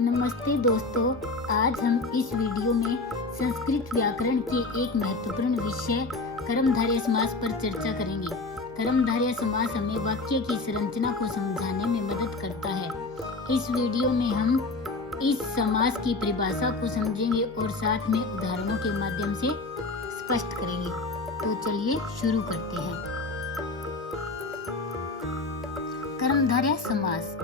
नमस्ते दोस्तों, आज हम इस वीडियो में संस्कृत व्याकरण के एक महत्वपूर्ण विषय कर्मधारय समास पर चर्चा करेंगे। कर्मधारय समास हमें वाक्य की संरचना को समझाने में मदद करता है। इस वीडियो में हम इस समास की परिभाषा को समझेंगे और साथ में उदाहरणों के माध्यम से स्पष्ट करेंगे। तो चलिए शुरू करते हैं। कर्मधारय समास।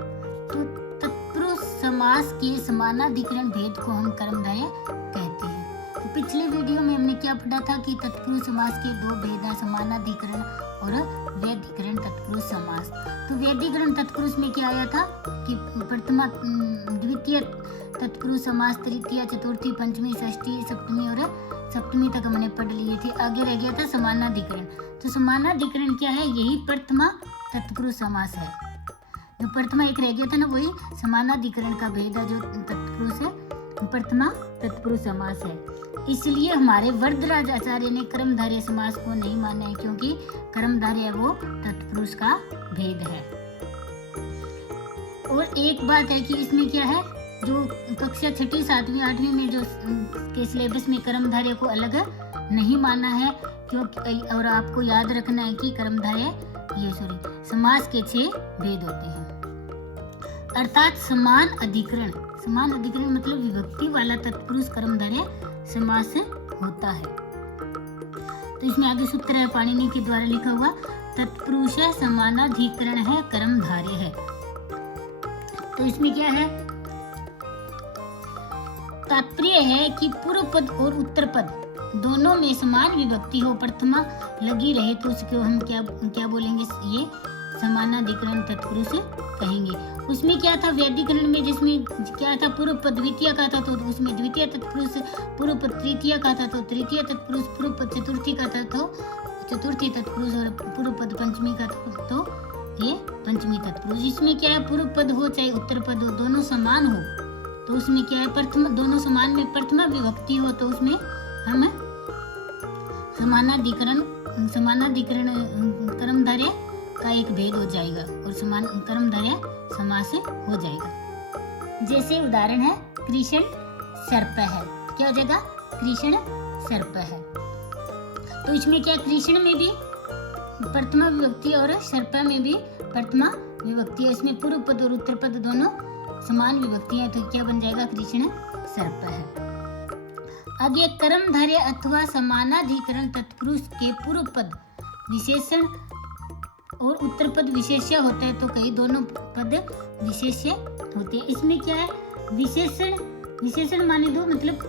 तो तत्पुरुष समास के समानाधिकरण भेद को हम कर्मधारय कहते हैं। तो पिछले वीडियो में हमने क्या पढ़ा था कि तत्पुरुष समास के दो भेद हैं, समानाधिकरण और व्यधिकरण तत्पुरुष समास। तो व्यधिकरण तत्पुरुष में क्या आया था कि प्रथमा द्वितीय तत्पुरुष समास, तृतीय, चतुर्थी, पंचमी, षष्ठी, सप्तमी और सप्तमी तक हमने पढ़ लिए थे। आगे रह गया था समानाधिकरण। तो समानाधिकरण क्या है? यही प्रथमा तत्पुरुष समास है। जो प्रथमा एक रह गया था ना, वही समानाधिकरण का भेद है। जो तत्पुरुष है प्रथमा तत्पुरुष समास है। इसलिए हमारे वरदराज आचार्य ने कर्मधारय समास को नहीं माना है, क्योंकि कर्मधारय वो तत्पुरुष का भेद है। और एक बात है कि इसमें क्या है, जो कक्षा 6ठी 7वीं 8वीं में जो के सिलेबस में कर्मधारय को अलग नहीं माना है, क्योंकि और आपको याद रखना है कि कर्मधारय समास के 6 भेद होते हैं। अर्थात समान अधिकरण मतलब विभक्ति वाला तत्पुरुष कर्मधारय समास होता है। तो इसमें आगे सूत्र है पाणिनि के द्वारा लिखा हुआ, तत्पुरुष समानाधिकरण है, कर्मधारय है। तो इसमें क्या है, तात्पर्य है कि पूर्व पद और उत्तर पद दोनों में समान विभक्ति हो, प्रथमा लगी रहे, तो उसको हम क्या बोलेंगे, ये समानाधिकरण तत्पुरुष कहेंगे। उसमें क्या था व्यधिकरण में, जिसमें क्या था, पूर्व पद द्वितीय का था तो उसमें द्वितीय तत्पुरुष, पूर्व पद तृतीय का था तो तृतीय तत्पुरुष, पूर्व पद चतुर्थी का था तो चतुर्थी तत्पुरुष, और पूर्व पद पंचमी का था तो ये पंचमी तत्पुरुष। इसमें क्या है, पूर्व पद हो चाहे उत्तर पद हो, दोनों समान हो तो उसमें क्या है, प्रथम दोनों समान में प्रथमा विभक्ति हो तो उसमें हम समानाधिकरण कर्मधारय का एक भेद हो जाएगा और समान कर्मधारय समास हो जाएगा। जैसे उदाहरण है, कृष्ण सर्प है। क्या हो जाएगा, कृष्ण सर्प है। तो इसमें क्या, कृष्ण में भी प्रथमा विभक्ति और सर्प में भी प्रथमा विभक्ति है। इसमें पूर्व पद और उत्तर पद दोनों समान विभक्ति है, तो क्या बन जाएगा, कृष्ण सर्प है। आगे कर्मधारय अथवा समानाधिकरण तत्पुरुष के पूर्व पद विशेषण और उत्तर पद विशेष्य होता है, तो कई दोनों पद विशेष्य होते हैं। इसमें क्या है, विशेषण माने दो, मतलब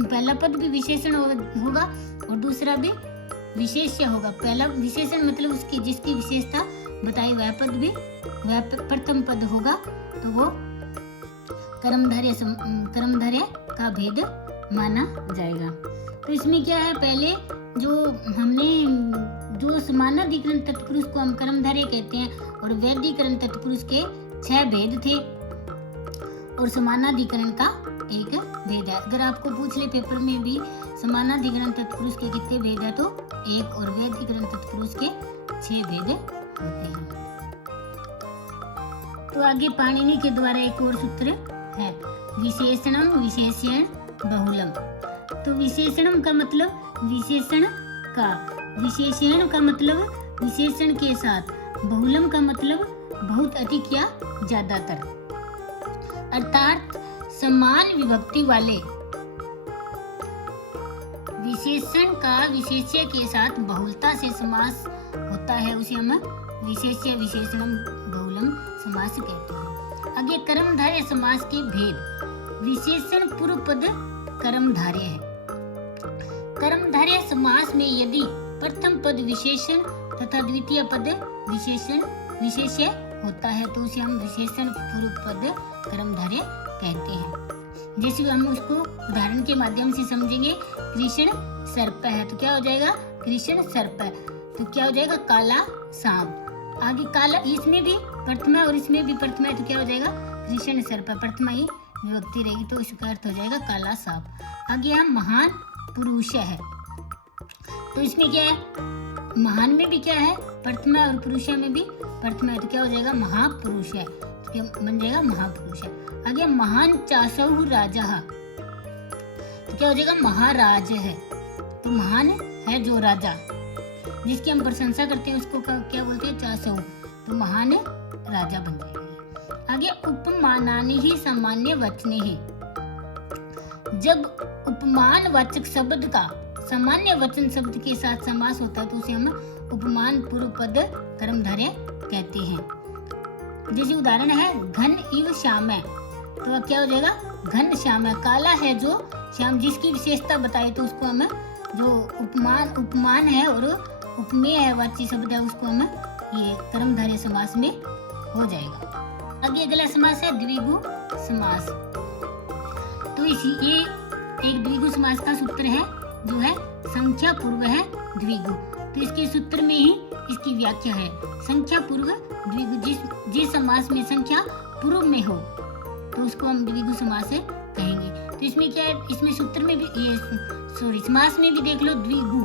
पहला पद भी विशेषण होगा और दूसरा भी विशेष्य होगा। पहला विशेषण मतलब उसकी जिसकी विशेषता बताई वह पद भी वह प्रथम पद होगा, तो वो कर्मधारय का भेद माना जाएगा। तो इसमें क्या है, पहले जो समानाधिकरण तत्पुरुष को हम कर्मधारय कहते हैं और व्यधिकरण तत्पुरुष के 6 भेद थे और समानाधिकरण का एक भेद है। अगर आपको पूछ ले पेपर में भी समानाधिकरण तत्पुरुष के कितने भेद है, तो 1 और व्यधिकरण तत्पुरुष के 6 भेद होते हैं। तो आगे पाणिनि के द्वारा एक और सूत्र है, विशेषणम विशेष्यण बहुलम। तो विशेषणम का मतलब विशेषण का, विशेषण का मतलब विशेषण के साथ, बहुलम का मतलब बहुत अधिक या ज्यादातर। अर्थात समान विभक्ति वाले विशेषण का विशेष्य के साथ बहुलता से समास होता है, उसे हम विशेष्य विशेषणम बहुलम समास कहते हैं। आगे कर्मधारय समास के भेद। विशेषण पूर्व पद कर्मधारय है। कर्मधारय समास में यदि प्रथम पद विशेषण तथा द्वितीय पद विशेष्य होता है, तो उसे हम विशेषण पूर्व पद कर्मधारय कहते हैं। जैसे हम उसको उदाहरण के माध्यम से समझेंगे, कृष्ण सर्प है, तो क्या हो जाएगा, कृष्ण सर्प है, तो क्या हो जाएगा, काला सांप। आगे काला, इसमें भी प्रथमा और इसमें भी प्रथमा है, तो क्या हो जाएगा, कृष्ण सर्प, प्रथमा ही विभक्ति रहेगी तो इसका अर्थ हो जाएगा काला सांप। आगे हम महान पुरुष है, तो इसमें क्या है, महान में भी क्या है, प्रथमा और पुरुष में भी प्रथमा है, तो क्या हो जाएगा, महापुरुष है, तो क्या बन जाएगा, महापुरुष है। आगे महान चासहु राजा, तो क्या हो जाएगा महाराज है, तो महान है जो राजा जिसकी हम प्रशंसा करते हैं उसको क्या बोलते हैं चासहु, तो महान राजा बन जाएगा। आगे उपमानानि ही सामान्य वचने ही, जब उपमान वाचक शब्द का सामान्य वचन शब्द के साथ समास होता है तो उसे हम उपमान पूर्व पद कर्मधारय कहते हैं। जैसे उदाहरण है घन इव श्याम है, तो क्या हो जाएगा घन श्याम है, काला है जो श्याम, जिसकी विशेषता बताई तो उसको हम जो उपमान है और उपमेय है वाच्य शब्द है उसको हम ये कर्मधारय समास में हो जाएगा। आगे अगला समास है द्विगु समास। तो ये एक द्विगु समास का सूत्र है जो है संख्या पूर्व है द्विगु, तो इसके सूत्र में ही इसकी व्याख्या है संख्या पूर्व द्विगु, जिस समास में संख्या पूर्व में हो तो उसको हम द्विगु समास कहेंगे। तो इसमें क्या है, इसमें सूत्र में भी ये समास में भी देख लो द्विगु,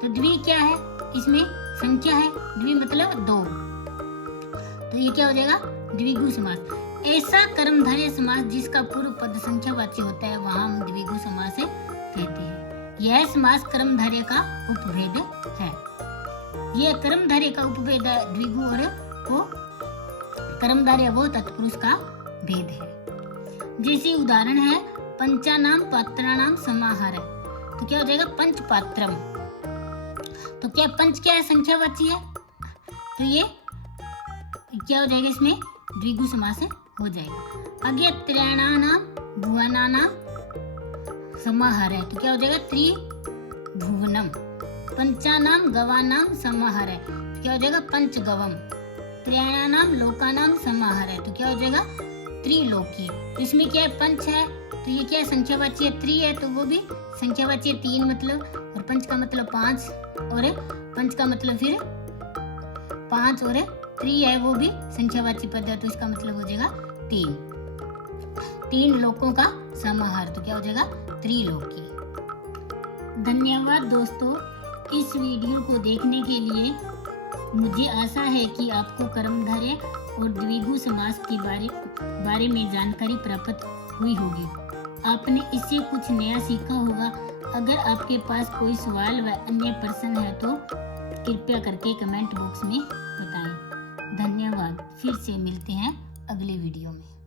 तो द्वि क्या है, इसमें संख्या है, द्वि मतलब दो, तो ये क्या हो जाएगा द्विगु समास। ऐसा कर्मधारय समास जिसका पूर्व पद संख्यावाची होता है वहां हम द्विगु समास कहते हैं। यह समास कर्मधारय का उपभेद है। यह कर्मधारय का उपभेद द्विगु और वो कर्मधारय वो तत्पुरुष का भेद है। जैसे उदाहरण है पंचानाम पात्राणाम समाहार, तो क्या हो जाएगा पंच पात्रम, तो क्या पंच क्या है संख्यावाची है, तो ये क्या हो जाएगा इसमें द्विगु समास हो जाएगा। आगे त्रयाणानाम भुवनानाम समाहार है, तो क्या हो जाएगा त्रिभुवनम। पंचानाम गवानाम समाहार है, तो क्या हो जाएगा पंचगवम। त्रयाणानाम लोकानाम समाहार है, तो क्या हो जाएगा त्रिलोकी। तो इसमें क्या है पंच है, तो ये क्या है संख्यावाची है, त्रि है तो वो भी संख्यावाची है तीन मतलब, और पंच का मतलब पांच, और पंच का मतलब फिर पांच, और त्रि है वो भी संख्यावाची पद है तो इसका मतलब हो जाएगा तीन, तीन लोकों का समाहार, तो क्या हो जाएगा त्रिलोकी। धन्यवाद दोस्तों, इस वीडियो को देखने के लिए। मुझे आशा है कि आपको कर्मधारय और द्विगु समास के बारे में जानकारी प्राप्त हुई होगी। आपने इससे कुछ नया सीखा होगा। अगर आपके पास कोई सवाल व अन्य प्रश्न है तो कृपया करके कमेंट बॉक्स में बताएं। धन्यवाद, फिर से मिलते हैं अगले वीडियो में।